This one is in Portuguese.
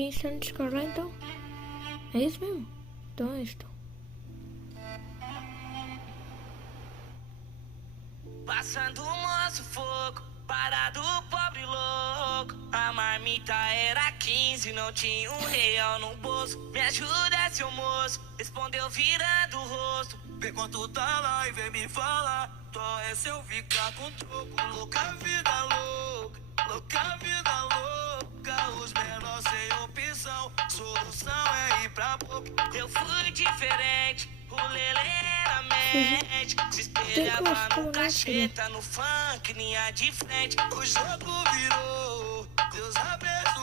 Isso é descarregar então? É isso mesmo? Então é isto. Passando o moço fogo, parado pobre louco. A marmita era 15, não tinha R$1 no bolso. Me ajuda, seu moço, respondeu virando o rosto. Vê quanto tá lá e vem me falar. Só é se eu ficar com troco. Louca vida louca, louca vida louca. Os menores sem opção, solução é ir pra boca. Eu fui diferente, o Lele era mente. Se espelhava no cacheta, no funk, linha de frente. O jogo virou, Deus abençoe.